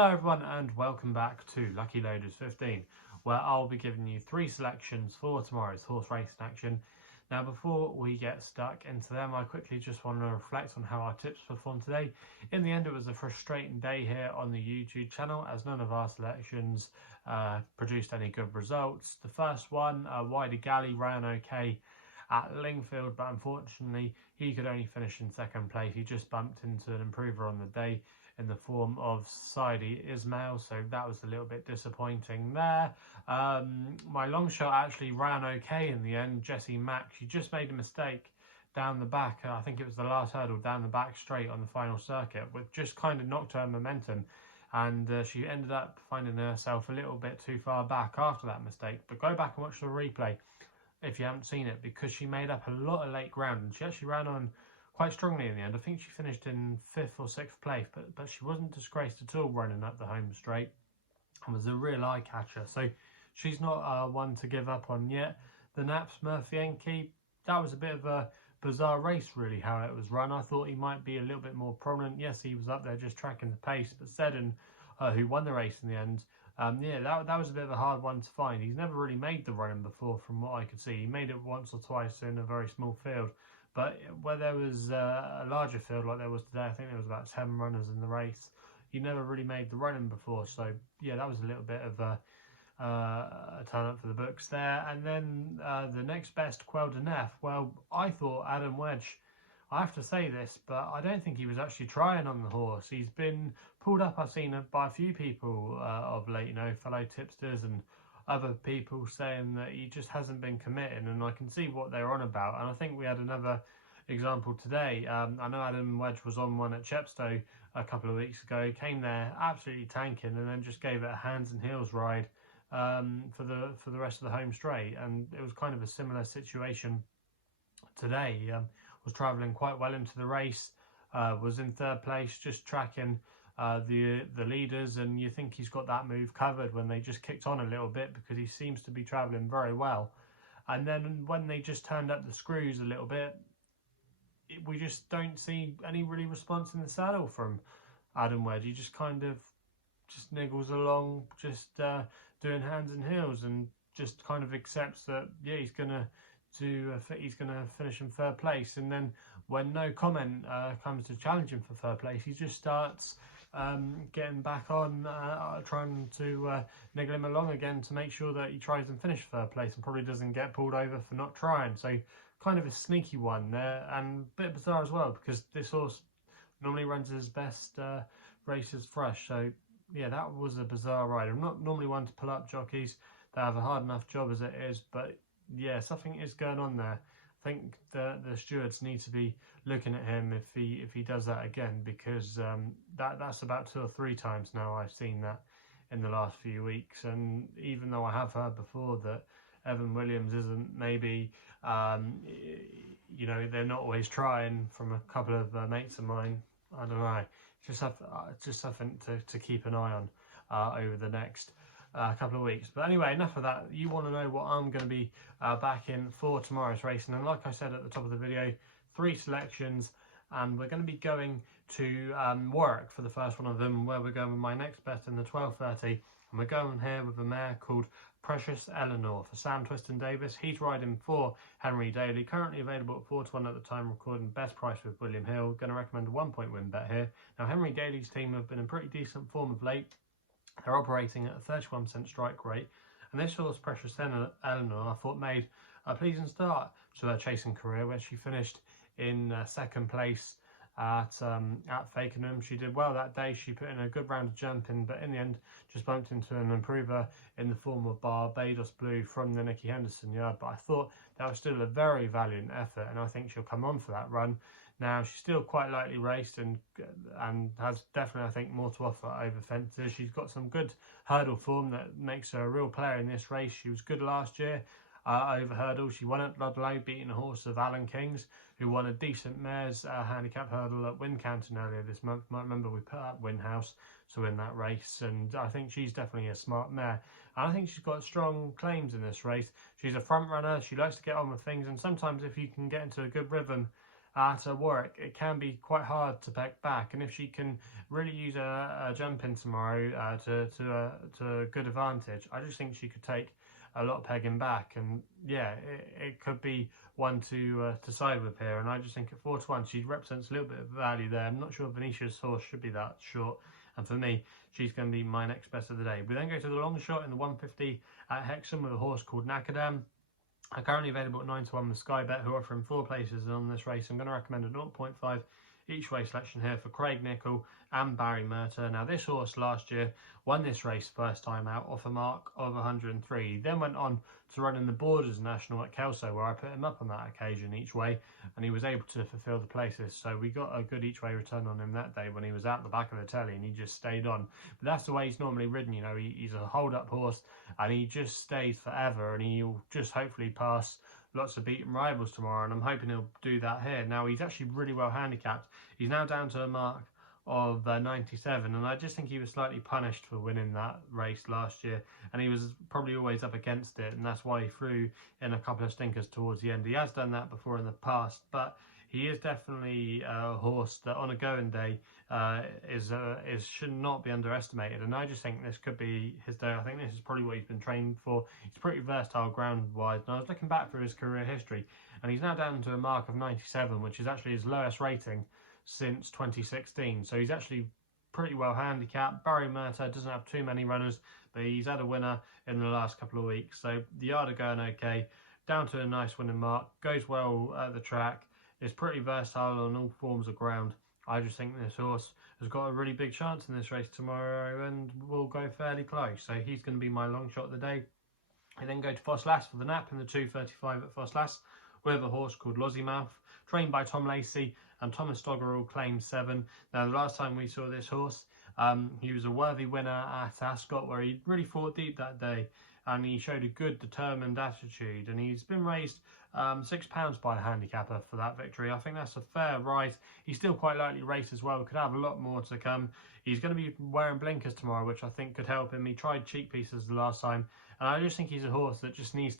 Hello everyone and welcome back to Lucky Loaders 15, where I'll be giving you 3 selections for tomorrow's horse racing action. Now before we get stuck into them, I quickly just want to reflect on how our tips performed today. In the end, it was a frustrating day here on the YouTube channel as none of our selections produced any good results. The first one, Wider Galley, ran okay at Lingfield, but unfortunately he could only finish in second place. He just bumped into an improver on the day in the form of Society Ismail, so that was a little bit disappointing there. My long shot actually ran okay in the end. Jessie Mack, she just made a mistake down the back. I think it was the last hurdle down the back straight on the final circuit, which just kind of knocked her momentum, and she ended up finding herself a little bit too far back after that mistake. But go back and watch the replay if you haven't seen it, because she made up a lot of late ground and she actually ran on quite strongly in the end. I think she finished in 5th or 6th place, but she wasn't disgraced at all running up the home straight and was a real eye catcher. So she's not one to give up on yet. The Naps Murphy, that was a bit of a bizarre race really, how it was run. I thought he might be a little bit more prominent. Yes, he was up there just tracking the pace, but Seddon, who won the race in the end, that was a bit of a hard one to find. He's never really made the running before from what I could see. He made it once or twice in a very small field. But where there was a larger field like there was today, I think there was about 10 runners in the race, he never really made the running before. So, yeah, that was a little bit of a turn up for the books there. And then the next best, Quail de Neuf. Well, I thought Adam Wedge, I have to say this, but I don't think he was actually trying on the horse. He's been pulled up, I've seen by a few people of late, fellow tipsters and other people saying that he just hasn't been committing, and I can see what they're on about. And I think we had another example today. I know Adam Wedge was on one at Chepstow a couple of weeks ago, came there absolutely tanking and then just gave it a hands and heels ride for the rest of the home straight, and it was kind of a similar situation today. Was travelling quite well into the race, was in 3rd place, just tracking the leaders, and you think he's got that move covered when they just kicked on a little bit, because he seems to be travelling very well. And then when they just turned up the screws a little bit, we just don't see any really response in the saddle from Adam Wedge. He just kind of just niggles along, just doing hands and heels, and just kind of accepts that he's gonna finish in 3rd place. And then when no comment comes to challenge him for 3rd place, he just starts getting back on, trying to niggle him along again to make sure that he tries and finish 3rd place and probably doesn't get pulled over for not trying. So kind of a sneaky one there, and a bit bizarre as well, because this horse normally runs his best races fresh. So yeah, that was a bizarre ride. I'm not normally one to pull up jockeys. They have a hard enough job as it is, but yeah, something is going on there. I think the stewards need to be looking at him if he does that again, because that's about 2 or 3 times now I've seen that in the last few weeks. And even though I have heard before that Evan Williams isn't maybe they're not always trying, from a couple of mates of mine, I don't know, just something to keep an eye on over the next couple of weeks. But anyway, enough of that. You want to know what I'm going to be back in for tomorrow's racing, and like I said at the top of the video, 3 selections, and we're going to be going to Warwick for the first one of them, where we're going with my next bet in the 12:30, and we're going here with a mare called Precious Eleanor for Sam Twiston-Davis. He's riding for Henry Daly, currently available at 4-1 at the time recording, best price with William Hill. Going to recommend a 1-point win bet here. Now, Henry Daly's team have been in pretty decent form of late. They're operating at a 31% strike rate, and this horse, Precious Eleanor, I thought made a pleasing start to her chasing career, where she finished in 2nd place at Fakenham. She did well that day. She put in a good round of jumping, but in the end just bumped into an improver in the form of Barbados Blue from the Nicky Henderson yard. But I thought that was still a very valiant effort, and I think she'll come on for that run. Now, she's still quite lightly raced and has definitely, I think, more to offer over fences. She's got some good hurdle form that makes her a real player in this race. She was good last year over hurdle. She won at Ludlow, beating a horse of Alan King's, who won a decent mares handicap hurdle at Wincanton earlier this month. Might remember we put up Winhouse to win that race, and I think she's definitely a smart mare. And I think she's got strong claims in this race. She's a front runner. She likes to get on with things, and sometimes if you can get into a good rhythm at Warwick, it can be quite hard to peg back, and if she can really use a jump in tomorrow to good advantage, I just think she could take a lot of pegging back, and yeah, it could be one to side with here. And I just think at 4-1 she represents a little bit of value there. I'm not sure Venetia's horse should be that short, and for me she's going to be my next best of the day. We then go to the Longshot in the 150 at Hexham with a horse called Nakadam. I'm currently available at 9-1 with SkyBet, who are offering 4 places on this race. I'm going to recommend a 0.5 each way selection here for Craig Nicol and Barry Merter. Now, this horse last year won this race first time out off a mark of 103. He then went on to run in the Borders National at Kelso, where I put him up on that occasion each way, and he was able to fulfil the places. So we got a good each way return on him that day when he was at the back of the telly, and he just stayed on. But that's the way he's normally ridden. You know, he's a hold-up horse, and he just stays forever, and he'll just hopefully pass lots of beaten rivals tomorrow, and I'm hoping he'll do that here. Now, he's actually really well handicapped. He's now down to a mark of 97, and I just think he was slightly punished for winning that race last year, and he was probably always up against it, and that's why he threw in a couple of stinkers towards the end. He has done that before in the past, but he is definitely a horse that on a going day should not be underestimated, and I just think this could be his day. I think this is probably what he's been trained for. He's pretty versatile ground-wise, and I was looking back through his career history, and he's now down to a mark of 97, which is actually his lowest rating since 2016, so he's actually pretty well handicapped. Barry Merter doesn't have too many runners, but he's had a winner in the last couple of weeks, so the yard are going okay, down to a nice winning mark, goes well at the track, is pretty versatile on all forms of ground. I just think this horse has got a really big chance in this race tomorrow and will go fairly close, so he's going to be my long shot of the day. I then go to Ffos Las for the nap in the 2:35 at Ffos Las with a horse called Lossiemouth, trained by Tom Lacey, and Thomas Stoggerall claimed 7. Now, the last time we saw this horse, he was a worthy winner at Ascot, where he really fought deep that day, and he showed a good, determined attitude, and he's been raised £6 by a handicapper for that victory. I think that's a fair rise. He's still quite likely to race as well, could have a lot more to come. He's going to be wearing blinkers tomorrow, which I think could help him. He tried cheek pieces the last time, and I just think he's a horse that just needs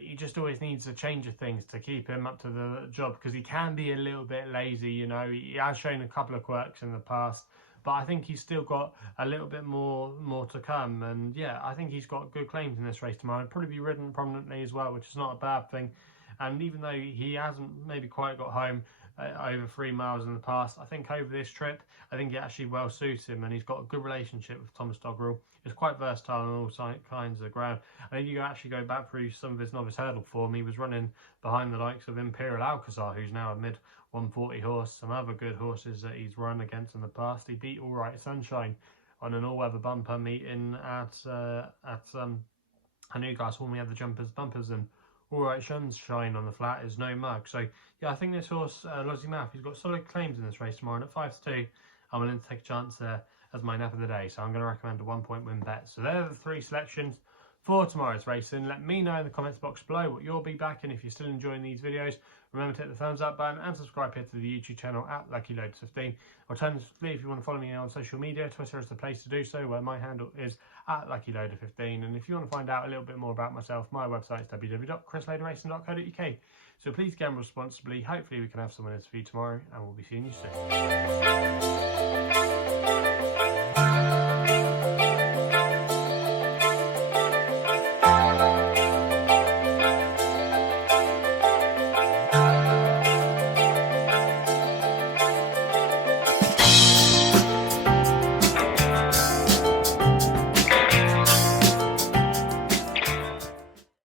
he just always needs a change of things to keep him up to the job, because he can be a little bit lazy. You know, he has shown a couple of quirks in the past, but I think he's still got a little bit more to come. And yeah, I think he's got good claims in this race tomorrow. He'll probably be ridden prominently as well, which is not a bad thing. And even though he hasn't maybe quite got home over 3 miles in the past, I think over this trip, I think it actually well suits him, and he's got a good relationship with Thomas Stoggerall. He's quite versatile on all kinds of ground. And if you actually go back through some of his novice hurdle form, he was running behind the likes of Imperial Alcazar, who's now a mid-140 horse. Some other good horses that he's run against in the past. He beat All Right Sunshine on an all-weather bumper meeting at Newcastle when we had the bumpers, and All Right Sunshine on the flat is no mug. So yeah, I think this horse, Lossiemouth, he's got solid claims in this race tomorrow, and at 5-2, I'm willing to take a chance there as my nap of the day. So I'm going to recommend a 1-point win bet. So there are the 3 selections for tomorrow's racing. Let me know in the comments box below what you'll be backing. If you're still enjoying these videos, remember to hit the thumbs up button and subscribe here to the YouTube channel at LuckyLoads15. Alternatively, if you want to follow me on social media, Twitter is the place to do so, where my handle is at LuckyLoader15. And if you want to find out a little bit more about myself, my website is www.chrisloaderracing.co.uk. So please gamble responsibly. Hopefully we can have some winners for you tomorrow, and we'll be seeing you soon.